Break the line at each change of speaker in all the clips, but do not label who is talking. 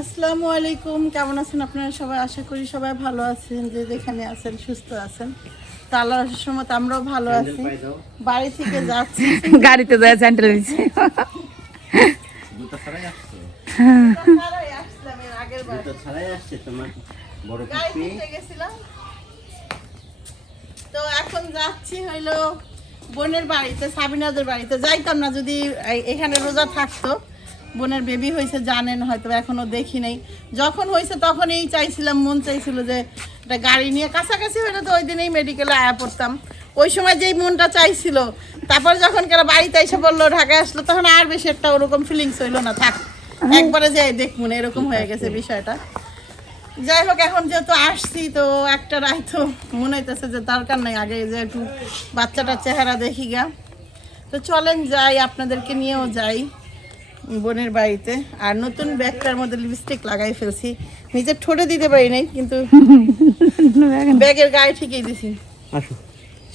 আসসালামু আলাইকুম কেমন আছেন আপনারা সবাই? আশা করি সবাই ভালো আছেন যে যেখানে আছেন সুস্থ আছেন। তো আল্লাহর সময় আমরাও ভালো আছি। বাড়ি থেকে যাচ্ছি।
গাড়িতে যায় স্যান্ডেল দিচ্ছে
তো এখন যাচ্ছি হইল বোনের বাড়িতে সাবিনাদের বাড়িতে। যাইতাম না যদি এখানে রোজা থাকতো। বোনের বেবি হয়েছে, জানেন হয়তো এখনও দেখি নাই। যখন হয়েছে তখনই চাইছিলাম, মন চাইছিল যে একটা গাড়ি নিয়ে কাছাকাছি হলে তো ওই দিনেই মেডিকেলে আয়া পড়তাম। ওই সময় যেই মনটা চাইছিল, তারপর যখন কেন বাড়িতে এসে বলল, ঢাকায় আসলো, তখন আর বেশি একটা ওরকম ফিলিংস হইল না, থাক, একবারে যাই দেখুন এরকম হয়ে গেছে বিষয়টা। যাই হোক, এখন যেহেতু আসছি, তো একটা রায় তো মনে হইতেছে যে দরকার নাই, আগে যে একটু বাচ্চাটার চেহারা দেখি গা। তো চলেন যাই, আপনাদেরকে নিয়েও যাই। বোনের বাড়িতে। আর নতুন ব্যাগটার মধ্যে লিপস্টিক লাগাই ফেলছি। নিজের ঠোঁটে দিতে পারি নাই কিন্তু ব্যাগের গায়ে ঠিকই দিছি।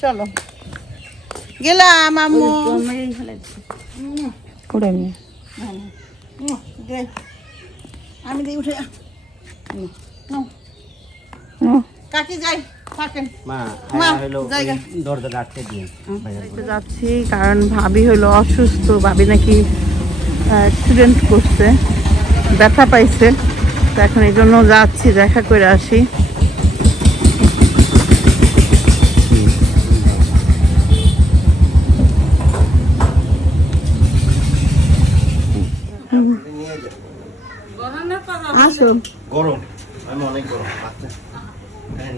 চলো। গেলাম আম্মু। আমি দিই উঠে কাকি যাই
দিয়ে।
বাড়িতে যাচ্ছি কারণ ভাবি হলো অসুস্থ। ভাবি নাকি অ্যাক্সিডেন্ট করছে। ব্যথা পাইছে। তো এখন এই জন্য যাচ্ছি দেখা করে আসি। আসো।
গরম। আমি অনেক গরম। আচ্ছা।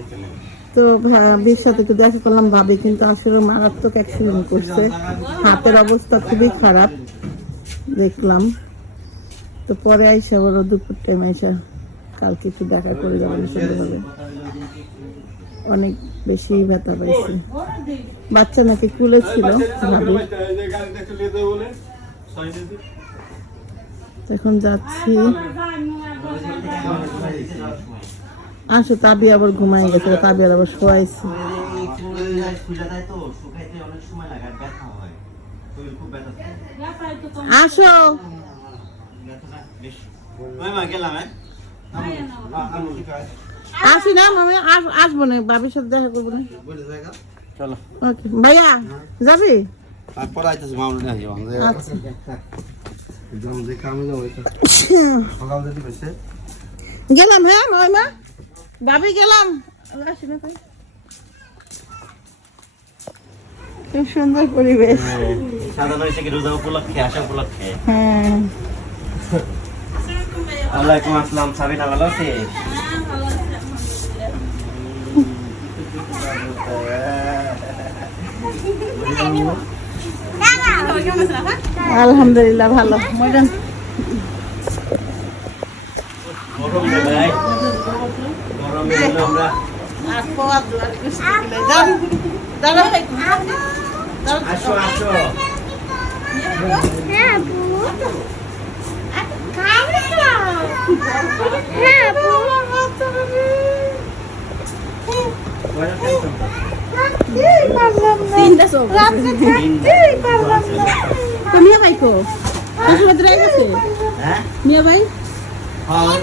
কেমন?
তো ভাবির সাথে তো দেখা করলাম। ভাবি কিন্তু আসলে মারাত্মক অ্যাক্সিডেন্ট করছে। হাতের অবস্থা খুবই খারাপ। দেখলাম। তো পরে আইসা বলো দুপুর টাইম আইসা কালকে একটু দেখা করে যাবেন সন্ধ্যাবেলা। অনেক বেশি ব্যথা পাইছে। বাচ্চা নাকি কুলে ছিল, ভাবি। এখন যাচ্ছি। আসো, তাবি আবার ঘুমাই গেছে, তাবি আবার শোয়াইছি।
অনেক সময় হয় শরীর খুব ব্যথা থাকে।
আসো।
হ্যাঁ?
আসি না আমি আসব না বাবির সাথে দেখা করব না।
চলো।
ওকে ভাইয়া যাবি?
তারপর আইতেছি মামলা নিয়ে যাব
আচ্ছা। গেলাম হ্যাঁ ভাবি গেলাম। আসি না খুব সুন্দর পরিবেশ।
হয়েছে কি রোজা উপলক্ষে আসা উপলক্ষে। ওয়ালাইকুম আসসালাম সাবিনা ভালো আছে
আলহামদুলিল্লাহ ভালো। মজান
আমরা আসো আসো। কয়টা টেনশন
তো মিয়া ভাই কো শ্বশুর বাড়িতে গেছে
হ্যাঁ
মিয়া ভাই
হ্যাঁ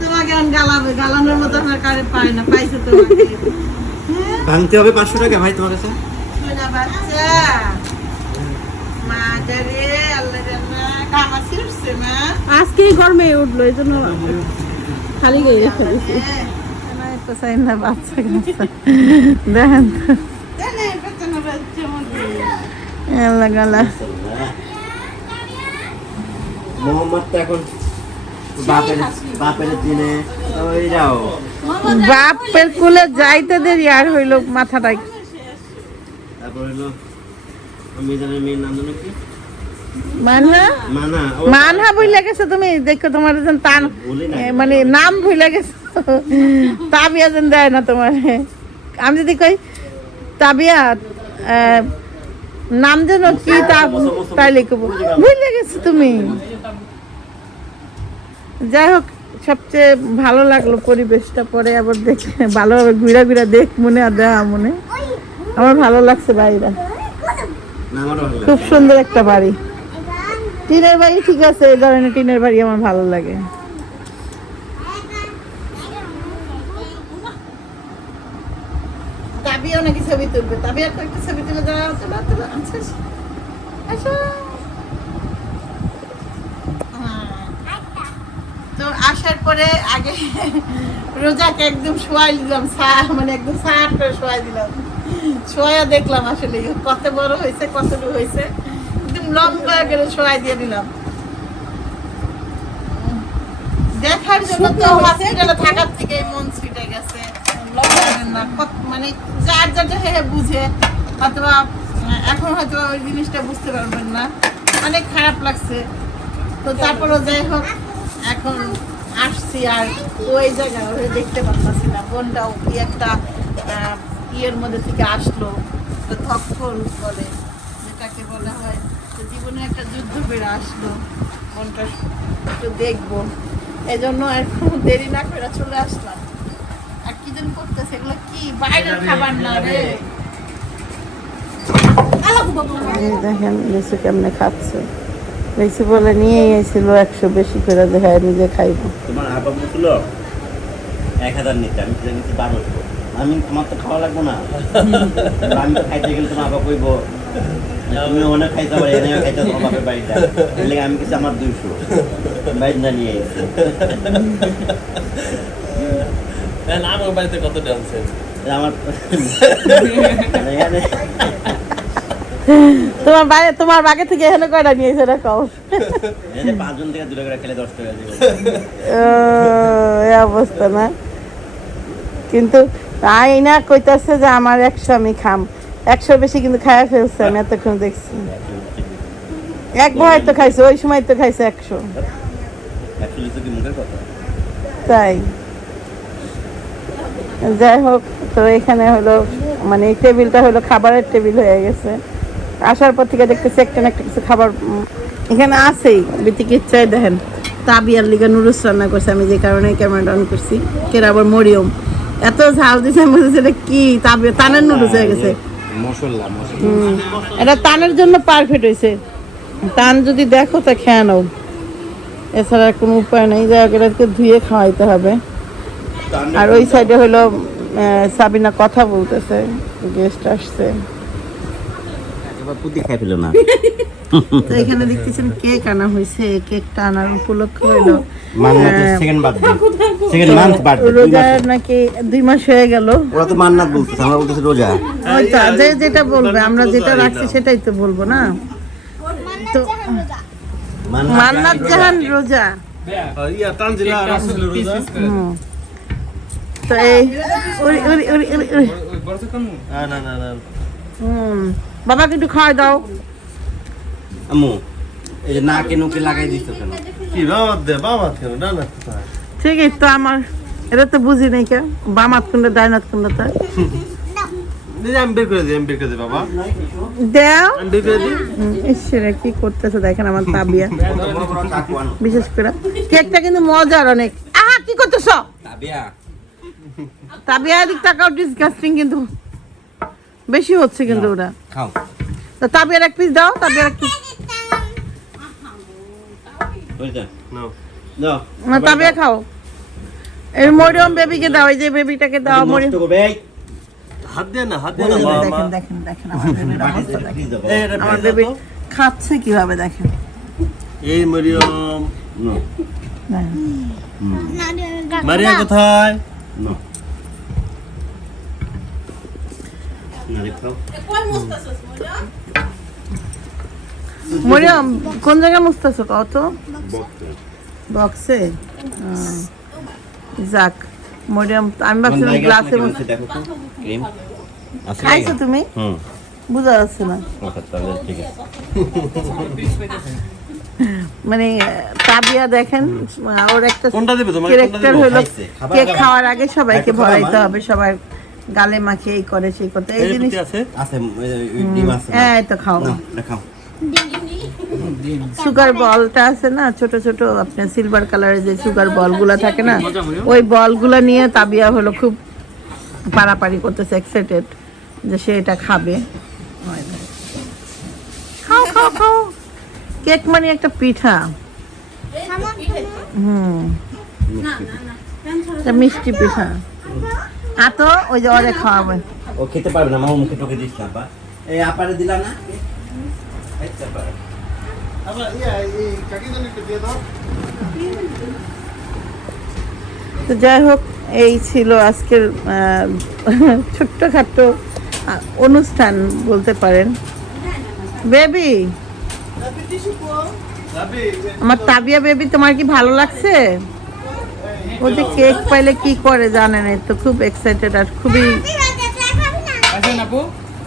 তোমাকে এখন গালাবে গালানোর মতো আমার কারে পায় না পাইছে তোমাকে।
ভাঙতে হবে পাঁচশো টাকা ভাই তোমার কাছে?
সোনা বাচ্চা। মা আল্লাহ জান্না কামা ছিড়ছে মা।
আজকে গরমে উঠল এই জন্য খালি গিয়ে
না বাচ্চা দেখেন তো। আল্লাহ গালা।
মোহাম্মদ এখন বাপের বাপের দিনে। ওই
বাপের কুলে যাইতে দেরি আর হইল মাথাটা
তারপর হলো মিজানের মেয়ের নাম জানো কি?
মানহা?
মানা ও
মানহা ভুলে গেছো তুমি? দেখো তোমার যেন তান মানে নাম ভুলে গেছো। তাবিয়া যেন দেয় না তোমার। আমি যদি কই তাবিয়া নাম যেন কি তা তাই লিখব। ভুলে গেছো তুমি। যাই হোক সবচেয়ে ভালো লাগল পরিবেশটা পরে আবার দেখে, ভালোভাবে ঘুরা ঘুরা দেখ মনে আর দেওয়া মনে। আমার ভালো লাগছে বাড়িটা। খুব সুন্দর একটা বাড়ি। টিনের বাড়ি ঠিক আছে, এই ধরনের টিনের বাড়ি আমার ভালো লাগে। তাবিও নাকি ছবি তুলবে। তাবিয়া কয়েকটা ছবি তুলে দাও, তোলা তোলা আচ্ছা আসো হ্যাঁ। তো আসার পরে আগে রোজাকে একদম শোয়াই দিলাম সা মানে একদম সার করে শোয়াই দিলাম। শোয়া দেখলাম আসলে কত বড় হয়েছে কতটুকু হয়েছে। একদম লম্বা করে শোয়াই দিয়ে দিলাম। দেখার জন্য তো হসপিটালে থাকার থেকে মন ছুটে গেছে। মানে যার যার হে হে বুঝে। অথবা এখন হয়তো ওই জিনিসটা বুঝতে পারবেন না। অনেক খারাপ লাগছে। তো তারপরও যাই হোক এখন আসছি আর ওই জায়গা ওই দেখতে পাচ্ছি না বোনটাও কি একটা ইয়ের মধ্যে থেকে আসলো তো তখন বলে যেটাকে বলা হয় তো জীবনে একটা যুদ্ধ বেড়ে আসলো। বোনটা একটু দেখব। এই জন্য এখন দেরি না করে চলে আসলাম। আর কি যেন করতেছে এগুলো কি? বাইরের খাবার না রে। এই দেখেন লিচু কেমনে খাচ্ছে। লিচু বলে নিয়ে এসেছিল একশো বেশি করে দেখা নিজে খাইব।
তোমার আবার বলছিল এক হাজার নিতে আমি কিনে নিচ্ছি বারোশো। আমি তোমার তো খাওয়া লাগবো না। আমি তো খাইতে গেলে তোমার আবার কইব তুমি অনেক খাইতে পারি এনেও খাইতে তোমার বাপের বাড়িটা আমি কিছু আমার দুইশো। না নিয়ে এসেছি
হ্যাঁ, আমার বাড়িতে কত ডান্সের
আমার এখানে
তোমার বাইরে তোমার বাগে থেকে এখানে কয়টা নিয়েছে কও
এখানে পাঁচজন থেকে দু টাকা খেলে দশ টাকা
এই অবস্থা না? কিন্তু আই না কইতাছে যে আমার একশো আমি খাম। একশো বেশি কিন্তু খায়া ফেলছে আমি এতক্ষণ দেখছি। এক ভয় তো খাইছে ওই সময় তো খাইছে একশো। তাই। যাই হোক তো এখানে হলো মানে টেবিলটা হলো খাবারের টেবিল হয়ে গেছে। আসার পর থেকে দেখতেছি একটা না একটা কিছু খাবার এখানে আছেই বিতিকে ইচ্ছাই দেখেন। তাবিয়ার লিগা নুডলস রান্না করছে আমি যে কারণে ক্যামেরাটা অন করছি। কেরা আবার মরিয়ম? এত ঝাল দিছে আমি বলছি এটা কি তাবিয়া? তানের নুডলস হয়ে গেছে।
মশলা
এটা তানের জন্য পারফেক্ট হয়েছে। তান যদি দেখো তা খেয়ে নাও। এছাড়া কোনো উপায় নেই যা হোক, এটাকে ধুয়ে খাওয়াইতে হবে। আর ওই সাইডে হলো সাবিনা কথা বলতেছে গেস্ট আসছে।
এবার পুতি খাই ফেলো না
তো এখানে দেখতেছেন কেক আনা হয়েছে কেকটা আনার উপলক্ষ হলো
Mannat second birthday second month birthday
রোজার নাকি দুই মাস হয়ে গেল
ওরা তো মান্নাত বলতেছে আমরা বলতেছি রোজা
ওই তো যে যেটা বলবে আমরা যেটা রাখছি সেটাই তো বলব না তো মান্নাত জাহান রোজা
ইয়া তানজিলা রাসূল রোজা
তো এই উরি উরি উরি উরি উরি
না না না না
হুম বাবাকে একটু খাওয়াই দাও।
আম্মু এই যে নাকে নুকে লাগাই দিছো কেন?
কি বাবা দে বাবা কেন?
ঠিকই তো আমার এটা তো বুঝি নাই কে বামাত ডাইনাত কুন্ডা তো। কি করতেছে দেখেন আমার তাবিয়া। বিশেষ করে। কেকটা কিন্তু মজার অনেক। আহা কি করতেছ?
তাবিয়া।
তাবিয়া দিক টাকাও ডিসগাস্টিং কিন্তু। বেশি হচ্ছে কিন্তু ওরা
খাও।
তা তাবিয়ার এক পিস দাও তাবিয়ার এক পিস না তাবিয়া খাও। এই মরিয়ম বেবিকে দাও এই যে বেবিটাকে দাও মরিয়ম।
হাত দিয়ে না হাত দিয়ে না
দেখেন দেখেন দেখেন আমার বেবি খাচ্ছে কীভাবে দেখেন।
এই মরিয়ম
নো।
মারিয়া কোথায়?
নো।
মরিয়ম কোন জায়গায় মুছতেছো কত
বক্স
বক্সে যাক মরিয়ম আমি
কোন
ভাবছিলাম
জায়গায়
গ্লাসে
দেখো ক্রিম
খাইছো তুমি বুঝা যাচ্ছে না
আচ্ছা
মানে তাবিয়া দেখেন ওর একটা ক্যারেক্টার হলো কেক। খাওয়ার আগে সবাইকে ভরাইতে। হবে সবার গালে মাখিয়ে এই করে সেই করতে। এই জিনিস
আছে?
আছে ডিম আছে
হ্যাঁ এই তো খাও।
না খাও।
সুগার বলটা আছে না? ছোট ছোট আপনার সিলভার কালারের যে সুগার বলগুলা থাকে না? ওই বলগুলা নিয়ে তাবিয়া হলো খুব পারাপারি করতেছে এক্সাইটেড যে সে এটা খাবে। খাও খাও খাও। কেক মানে একটা পিঠা। হুম। এটা মিষ্টি পিঠা। আর তো ওই যে ওরে খাওয়াবে।
ও খেতে পারবে না মামা মুখে টোকে দিস না আপা এই আপারে দিলাম না? তো
আবার ইয়া এই কাকি একটু দিয়ে দাও।
তো যাই হোক এই ছিল আজকের ছোট্টখাট্ট অনুষ্ঠান বলতে পারেন। বেবি আমার তাবিয়া বেবি তোমার কি ভালো লাগছে? ও যে কেক পাইলে কি করে জানেন এই তো খুব এক্সাইটেড আর খুবই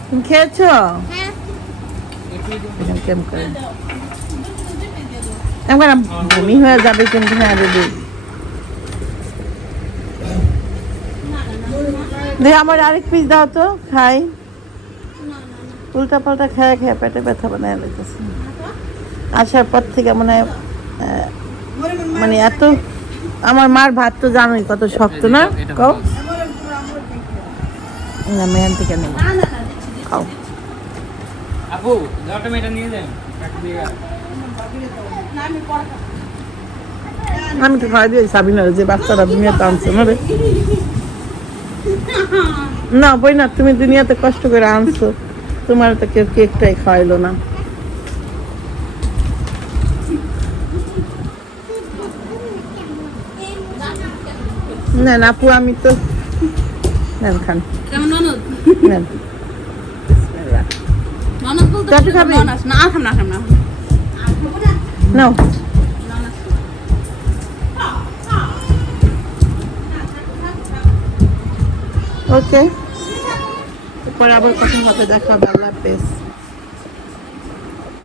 তুমি খেয়েছো? করে? বমি হয়ে যাবে কিন্তু হ্যাঁ দিদি। দিয়ে আমার আরেক পিস দাও তো খাই। উল্টা পাল্টা খেয়ে খেয়ে পেটে ব্যথা বানায় লাগতেছে আসার পর থেকে মনে হয় মানে এত আমার মার ভাত তো জানোই কত শক্ত না? কও। না মেহান থেকে নেই খাও।
আপু নিয়ে যান?
আমি তো খাওয়াই দিই সাবিনার যে বাচ্চারা দুনিয়াতে আনছে না রে? না বই না তুমি দুনিয়াতে কষ্ট করে আনছো। তোমার তো কেউ কেকটাই খাওয়াইলো না। না না আপু আমি তো নেন খান। নেন। নাও। ওকে। পরে আবার কখন হাতে দেখা হবে আল্লাহ হাফেজ।